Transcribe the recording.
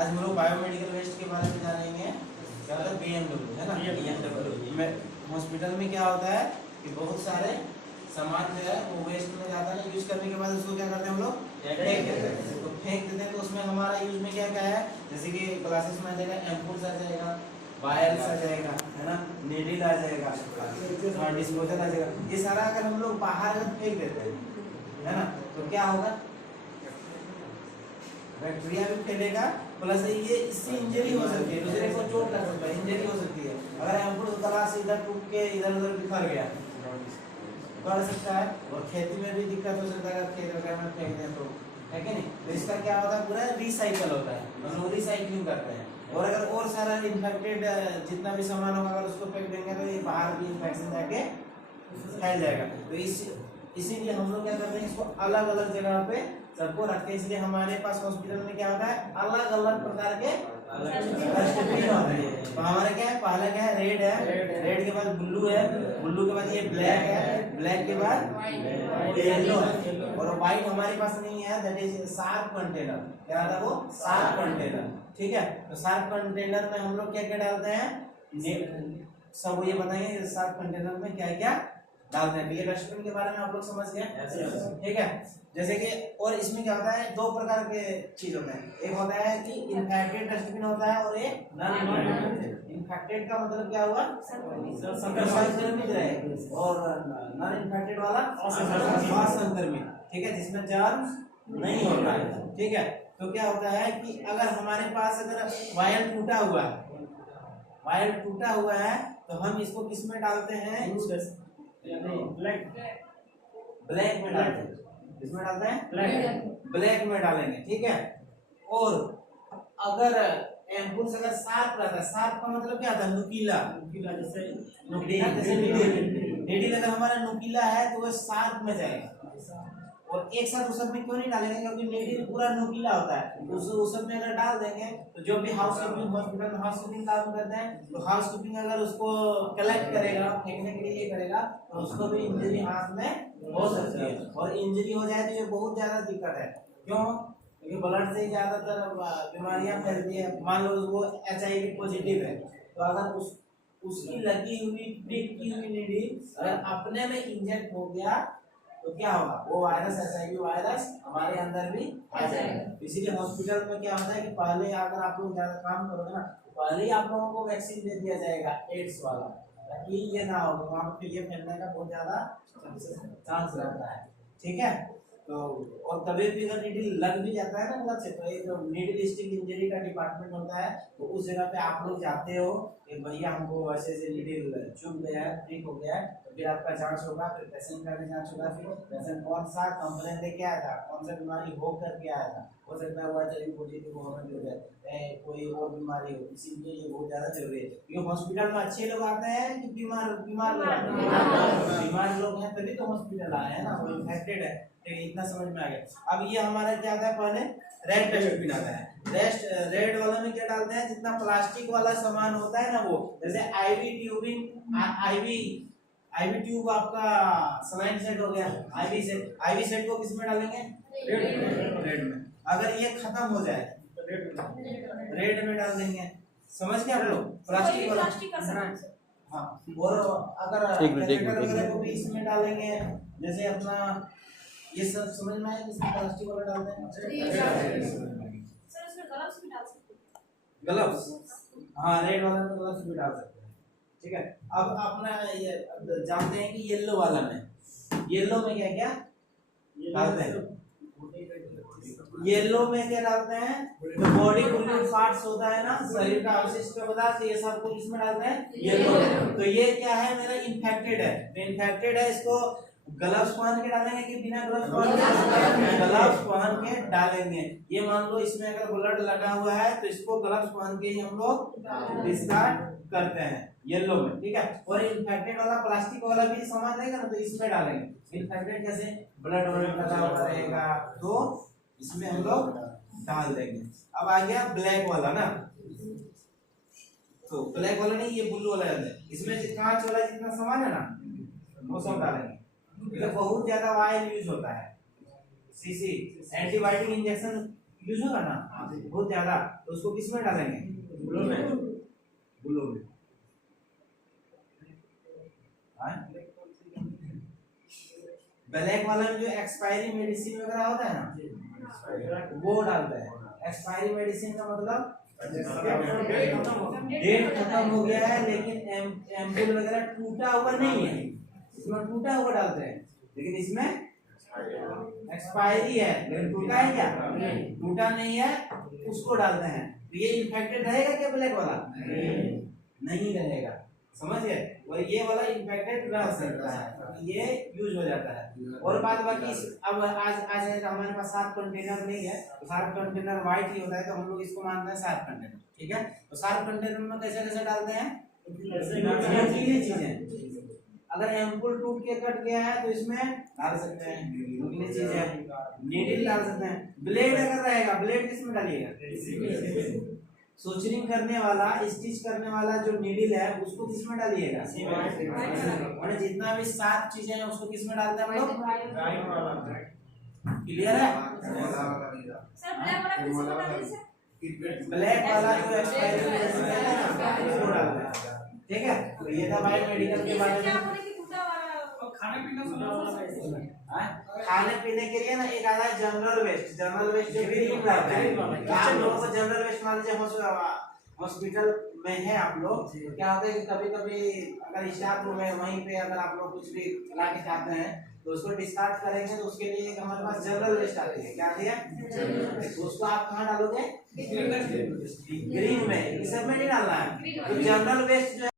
आज हम लोग बायोमेडिकल वेस्ट के बारे में जानेंगे। क्या होता है BMW, है ना? BMW हॉस्पिटल में क्या होता है कि बहुत सारे सामान जो है वो वेस्ट में जाता है, यूज करने के बाद उसको क्या करते हैं हम लोग फेंक देते हैं। तो फेंक देते हैं तो उसमें हमारा यूज में क्या क्या है, जैसे कि क्लासेस में आ जाएगा, एम्पूल्स आ जाएगा, वायर्स आ जाएगा, है ना, नीडल आ जाएगा, डिस्पोजल आ जाएगा। ये सारा अगर हम लोग बाहर अगर फेंक देते हैं, है ना, तो क्या होगा, बैक्टीरिया भी फैलेगा, प्लस ये इससे इंजरी हो सकती है, दूसरे को चोट लग सकता है, इंजरी हो सकती है। अगर एम्पूल गला से इधर टूट के इधर उधर बिखर गया कर सकता है, और खेती में भी दिक्कत हो सकता है अगर खेत वगैरह में फेंक दें तो, है कि नहीं? तो इसका क्या होता है, पूरा रिसाइकल होता है, मतलब रिसाइकलिंग करते हैं। और अगर और सारा इन्फेक्टेड जितना भी सामान होगा अगर उसको फेंक देंगे तो ये बाहर भी इन्फेक्शन जाके फैल जाएगा। तो इसीलिए हम लोग क्या करते हैं, इसको अलग अलग जगह पे सबको रखते हैं। इसलिए हमारे पास हॉस्पिटल में क्या होता है, अलग अलग प्रकार के डस्टबिन होते हैं। तो हमारे क्या है, पहला क्या है, रेड है, रेड के बाद ब्लू है, ब्लू के बाद ये ब्लैक है, ब्लैक के बाद येलो है, और व्हाइट हमारे पास नहीं है, दैट इज शार्प कंटेनर। क्या था वो, शार्प कंटेनर। ठीक है, तो शार्प कंटेनर में हम लोग क्या क्या डालते हैं, सब ये बताएंगे शार्प कंटेनर में क्या क्या डालते हैं। ये डस्टबिन के बारे में आप लोग समझ गए, ठीक है? जैसे कि और इसमें क्या होता है, दो प्रकार के चीज होते हैं, एक होता है कि इन्फेक्टेड डस्टबिन होता है और एक नॉन इन्फेक्टेड। इन्फेक्टेड का मतलब क्या हुआ, संक्रमित रहे, और नॉन इन्फेक्टेड वाला असंक्रमित, ठीक है, जिसमें जर्म्स नहीं होता है। ठीक है, तो क्या होता है कि अगर हमारे पास अगर वायर टूटा हुआ है, वायर टूटा हुआ है तो हम इसको किस में डालते हैं, ब्लैक में डालते हैं। किसमें डालते हैं, ब्लैक में डालेंगे। ठीक है, और अगर एम्पूल्स अगर शार्प रहता है, शार्प का मतलब क्या होता है, नुकीला, जैसे नीडल अगर हमारा नुकीला है तो वो शार्प में जाएगा। और एक साथ उस सब में क्यों नहीं डालेंगे, क्योंकि नीडल पूरा नुकीला होता है, उस सब में अगर डाल देंगे तो जो भी हाउसकीपिंग हॉस्पिटल में हाउसकीपिंग काम करते हैं तो हाउसकीपिंग अगर उसको कलेक्ट करेगा, फेंकने के लिए ये करेगा तो उसको भी इंजरी हाथ में हो सकती है, और इंजरी हो जाए तो ये बहुत ज्यादा दिक्कत है। क्यों, क्योंकि ब्लड से ज्यादातर बीमारियां फैलती है। मान लो वो HIV पॉजिटिव है, तो अगर उसकी लगी हुई प्रिक की हुई नीडल अगर अपने में इंजेक्ट हो गया तो क्या होगा, वो वायरस HIV वायरस हमारे अंदर भी आ जाएगा। इसीलिए हॉस्पिटल में क्या होता है कि पहले अगर आप लोग ज्यादा काम करोगे ना तो पहले ही आप लोगों को वैक्सीन दे दिया जाएगा एड्स वाला, ताकि ये ना हो, वहाँ पे ये फैलने का बहुत ज्यादा चांस रहता है। ठीक है, तो और कभी भी अगर नीडल लग भी जाता है ना गलत से, तो ये जो नीडल स्टिक इंजरी का डिपार्टमेंट होता है तो उस जगह पे आप लोग जाते हो कि भैया हमको वैसे से नीडल चुभ गया है, ठीक हो गया है, तो फिर आपका जांच होगा, फिर पेशेंट का भी जांच होगा, फिर पेशेंट कौन सा कंप्लेन लेके आया था, कौन सा बीमारी हो करके आया था, हो सकता है वो HIV पॉजिटिव हो जाए, कोई और बीमारी हो, इसीलिए ये बहुत ज्यादा जरूरी है। क्योंकि हॉस्पिटल में अच्छे लोग आते हैं कि बीमार लोग हैं तभी तो हॉस्पिटल आए हैं ना, वो इन्फेक्टेड है। इतना समझ में आ गया। अब ये हमारा क्या आता है, पहले रेड डस्टबिन आता है। रेड वाला में क्या डालते हैं, जितना प्लास्टिक वाला सामान होता है ना, वो जैसे आईवी ट्यूबिंग, आईवी ट्यूब आपका सलाइन सेट हो गया, आईवी सेट को किस में डालेंगे, रेड में। अगर ये खत्म हो जाए तो रेड में डाल देंगे। समझ गए आप लोग, प्लास्टिक वाला। हाँ, और अगर कैथेटर को भी इसमें डालेंगे, जैसे अपना ये सब समझ में आया, किसमें प्लास्टिक वाला डालते हैं, सर इसमें ग्लव्स भी डाल सकते हैं, ग्लव्स, हाँ रेड वाला में ग्लव्स भी डाल सकते हैं। ठीक है, अब अपना ये जानते हैं कि येलो वाला में, येलो में क्या क्या डालते हैं, येलो में क्या डालते हैं, तो बॉडी फ्लूइड पार्ट्स होता है ना, शरीर का अवशिष्ट पदार्थ, ये सब को किसमें डालते हैं, येलो में। तो ये क्या है, मेरा इन्फेक्टेड है, तो इन्फेक्टेड है, इसको ग्लव्स पहन के डालेंगे कि बिना ग्लव्स पहन के, ग्लव्स पहन के डालेंगे। ये मान लो इसमें अगर ब्लड लगा हुआ है तो इसको ग्लव्स पहन के ही हम लोग डिस्कार्ड करते हैं येलो में। ठीक है, और इन्फेक्टेड वाला प्लास्टिक वाला भी सामान रहेगा ना तो इसमें डालेंगे। इन्फेक्टेड कैसे, ब्लड लगा हुआ रहेगा तो इसमें हम लोग डाल देंगे। अब आ गया ब्लैक वाला ना, तो ब्लैक वाला नहीं, ये ब्लू वाला है, इसमें कांच वाला जितना सामान है ना वो सब डालेंगे। ये बहुत ज्यादा ऑयल यूज होता है, सीसी एंटीबायोटिक इंजेक्शन यूज होगा ना बहुत ज्यादा, तो उसको किस में डालेंगे? ग्लो में। ब्लैक वाला में जो एक्सपायरी मेडिसिन वगैरह होता है ना वो डालते हैं। एक्सपायरी मेडिसिन का मतलब डेट खत्म हो गया है लेकिन एम्पूल वगैरह टूटा हुआ नहीं है, इसमें टूटा हुआ डालते हैं, लेकिन इसमें एक्सपायरी है लेकिन टूटा है क्या? टूटा नहीं है, उसको डालते हैं। तो ये इन्फेक्टेड रहेगा क्या ब्लैक वाला? नहीं रहेगा, समझ गए? और ये वाला इन्फेक्टेड रह सकता है, ये यूज हो जाता है। और बात बाकी अब आज है हमारे पास 7 कंटेनर नहीं है, तो 7 कंटेनर व्हाइट ही होता है, तो हम लोग इसको मानते हैं 7 कंटेनर, ठीक है? तो 7 कंटेनर में कैसे कैसे डालते हैं? नुकीली चीजें। अगर एम्पूल टूट के कट गया है तो इसमें डाल सकते हैं नुकीली चीजें, नीडल डाल सकते हैं। ब्लेड अगर रहेगा, ब्लेड किसमें डालिएगा? सोचरिंग करने वाला, स्टिच करने वाला जो नीडल है उसको किसमें डालिएगा? और जितना भी 7 चीजें हैं उसको किसमें डालते हैं हम लोग? क्लियर है? सर ब्लैक वाला किसको डालेंगे सर? ब्लैक वाला जो एक्सपायरी है ना उसको डालते हैं, ठीक है? तो ये था बायो मेडिकल के बारे क्या में। बोले कि टूटा वाला खाने पीने खाने पीने के लिए ना एक आता है जनरल वेस्ट। जनरल वेस्ट जो भी रहता है, आप लोगों को जनरल वेस्ट मान लीजिए हॉस्पिटल में है आप लोग, तो क्या होता है कि कभी कभी अगर स्टाफ रूम है वहीं पे अगर आप लोग कुछ भी ला के खाते हैं तो उसको डिस्कार्ड करेंगे, तो उसके लिए एक हमारे पास जनरल वेस्ट आती है। क्या आती है? तो उसको आप कहाँ डालोगे? ग्रीन में, इस सब में नहीं डालना है। तो जनरल वेस्ट जो